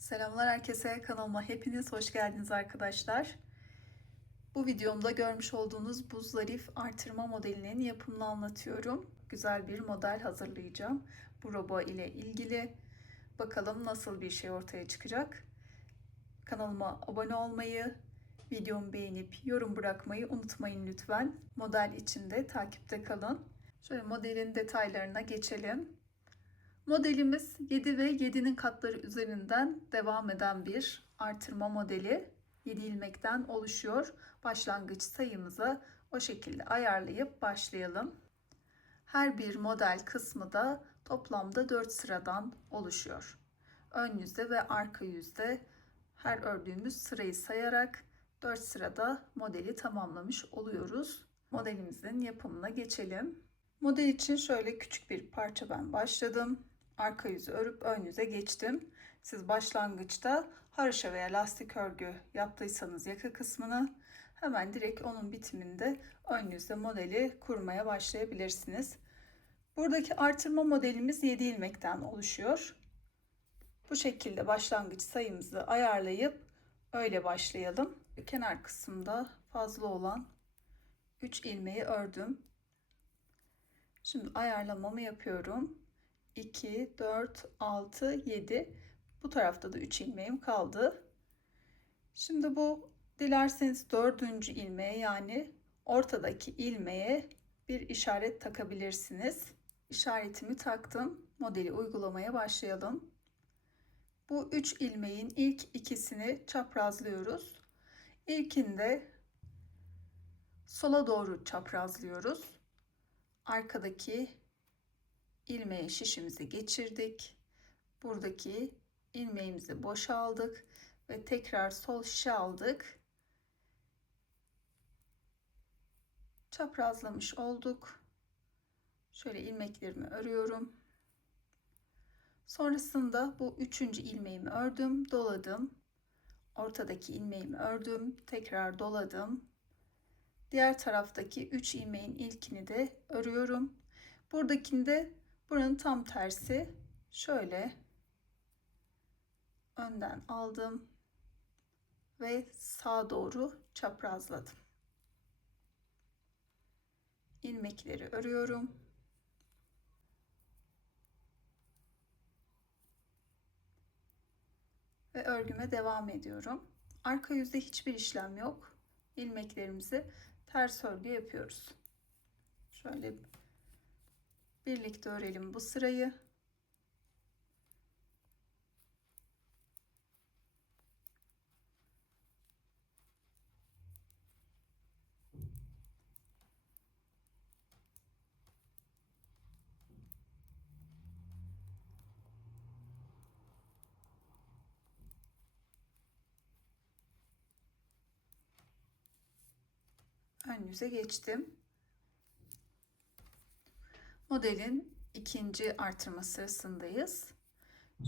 Selamlar herkese, kanalıma hepiniz hoş geldiniz arkadaşlar. Bu videomda görmüş olduğunuz bu zarif artırma modelinin yapımını anlatıyorum. Güzel bir model hazırlayacağım bu robo ile ilgili. Bakalım nasıl bir şey ortaya çıkacak. Kanalıma abone olmayı, videomu beğenip yorum bırakmayı unutmayın lütfen. Model için de takipte kalın. Şöyle modelin detaylarına geçelim. Modelimiz 7 ve 7'nin katları üzerinden devam eden bir artırma modeli. 7 ilmekten oluşuyor. Başlangıç sayımızı o şekilde ayarlayıp başlayalım. Her bir model kısmı da toplamda 4 sıradan oluşuyor. Ön yüzde ve arka yüzde her ördüğümüz sırayı sayarak 4 sırada modeli tamamlamış oluyoruz. Modelimizin yapımına geçelim. Model için şöyle küçük bir parça ben başladım. Arka yüzü örüp ön yüze geçtim. Siz başlangıçta haroşa veya lastik örgü yaptıysanız yaka kısmını hemen direkt onun bitiminde ön yüzde modeli kurmaya başlayabilirsiniz. Buradaki artırma modelimiz 7 ilmekten oluşuyor. Bu şekilde başlangıç sayımızı ayarlayıp öyle başlayalım. Kenar kısımda fazla olan 3 ilmeği ördüm. Şimdi ayarlamamı yapıyorum. 2, 4, 6, 7. Bu tarafta da 3 ilmeğim kaldı. Şimdi bu dilerseniz dördüncü ilmeğe yani ortadaki ilmeğe bir işaret takabilirsiniz. İşaretimi taktım. Modeli uygulamaya başlayalım. Bu 3 ilmeğin ilk ikisini çaprazlıyoruz. İlkinde sola doğru çaprazlıyoruz. Arkadaki ilmeğe şişimizi geçirdik. Buradaki ilmeğimizi boşaldık ve tekrar sol şişe aldık. Çaprazlamış olduk. Şöyle ilmeklerimi örüyorum. Sonrasında bu üçüncü ilmeğimi ördüm, doladım. Ortadaki ilmeğimi ördüm, tekrar doladım. Diğer taraftaki 3 ilmeğin ilkini de örüyorum. Buradakinde buranın tam tersi. Şöyle önden aldım ve sağa doğru çaprazladım. İlmekleri örüyorum. Ve örgüme devam ediyorum. Arka yüzde hiçbir işlem yok. İlmeklerimizi ters örgü yapıyoruz. Şöyle birlikte örelim bu sırayı. Ön yüze geçtim. Modelin ikinci artırma sırasındayız.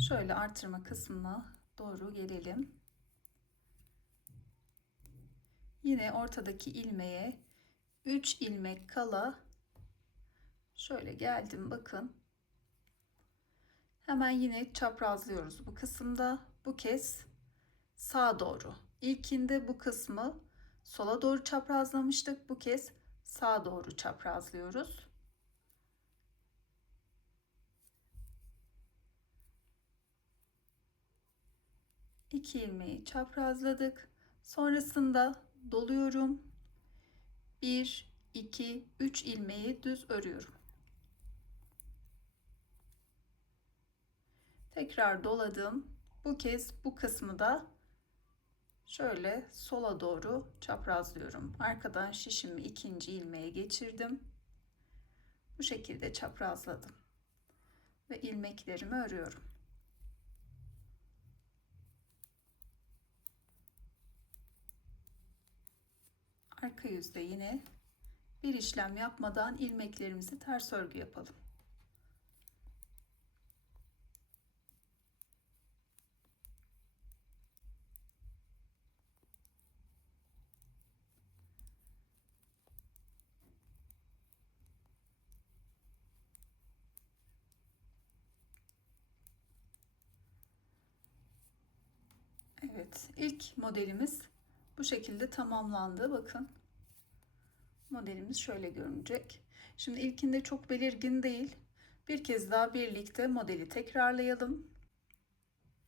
Şöyle artırma kısmına doğru gelelim. Yine ortadaki ilmeğe 3 ilmek kala şöyle geldim, bakın. Hemen yine çaprazlıyoruz bu kısımda. Bu kez sağa doğru. İlkinde bu kısmı sola doğru çaprazlamıştık. Bu kez sağa doğru çaprazlıyoruz. İki ilmeği çaprazladık. Sonrasında doluyorum. 1, 2, 3 ilmeği düz örüyorum. Tekrar doladım. Bu kez bu kısmı da şöyle sola doğru çaprazlıyorum. Arkadan şişimi ikinci ilmeğe geçirdim. Bu şekilde çaprazladım. Ve ilmeklerimi örüyorum. Arka yüzde yine bir işlem yapmadan ilmeklerimizi ters örgü yapalım. Evet, ilk modelimiz bu şekilde tamamlandı. Bakın, modelimiz şöyle görünecek. Şimdi ilkinde çok belirgin değil. Bir kez daha birlikte modeli tekrarlayalım.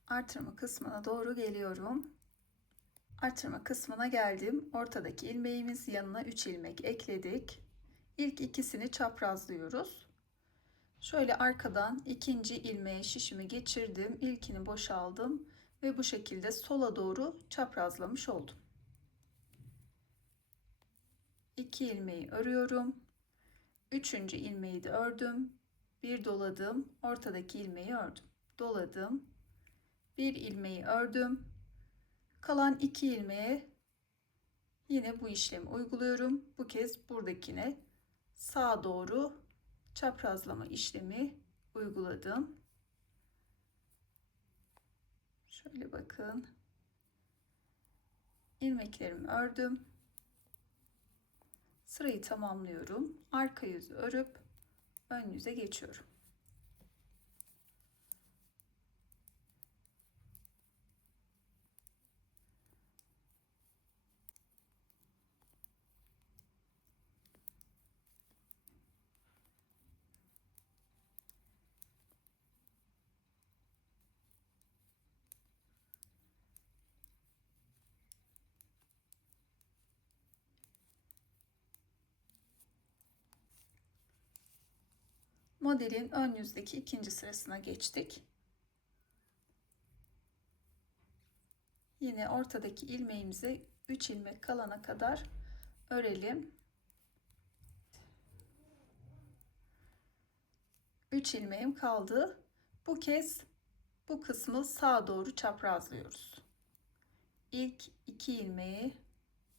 Artırma kısmına doğru geliyorum. Artırma kısmına geldim. Ortadaki ilmeğimiz yanına 3 ilmek ekledik. İlk ikisini çaprazlıyoruz. Şöyle arkadan ikinci ilmeğe şişimi geçirdim. İlkini boşaldım ve bu şekilde sola doğru çaprazlamış oldum. 2 ilmeği örüyorum. Üçüncü ilmeği de ördüm. Bir doladım. Ortadaki ilmeği ördüm. Doladım. Bir ilmeği ördüm. Kalan 2 ilmeğe yine bu işlemi uyguluyorum. Bu kez buradakine sağa doğru çaprazlama işlemi uyguladım. Şöyle bakın. İlmeklerimi ördüm. Sırayı tamamlıyorum. Arka yüzü örüp ön yüze geçiyorum. Modelin ön yüzdeki ikinci sırasına geçtik. Yine ortadaki ilmeğimize 3 ilmek kalana kadar örelim. 3 ilmeğim kaldı. Bu kez bu kısmı sağa doğru çaprazlıyoruz. İlk 2 ilmeği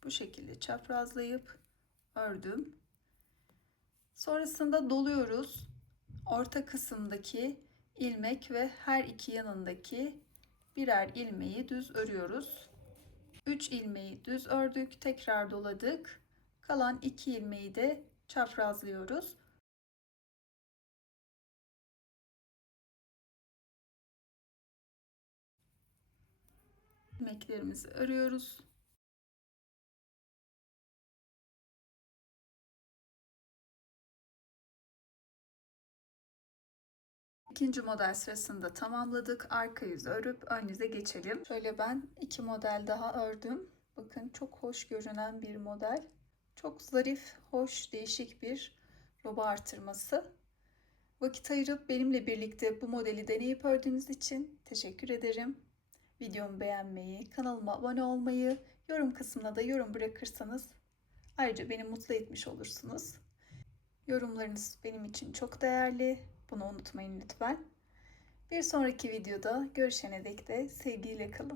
bu şekilde çaprazlayıp ördüm. Sonrasında doluyoruz. Orta kısımdaki ilmek ve her iki yanındaki birer ilmeği düz örüyoruz. 3 ilmeği düz ördük, tekrar doladık. Kalan 2 ilmeği de çaprazlıyoruz. İlmeklerimizi örüyoruz. İkinci model sırasında tamamladık. Arka yüzü örüp ön yüze geçelim. Şöyle ben 2 model daha ördüm. Bakın, çok hoş görünen bir model. Çok zarif, hoş, değişik bir roba artırması. Vakit ayırıp benimle birlikte bu modeli deneyip ördüğünüz için teşekkür ederim. Videomu beğenmeyi, kanalıma abone olmayı, yorum kısmına da yorum bırakırsanız ayrıca beni mutlu etmiş olursunuz. Yorumlarınız benim için çok değerli. Bunu unutmayın lütfen. Bir sonraki videoda görüşene dek de sevgiyle kalın.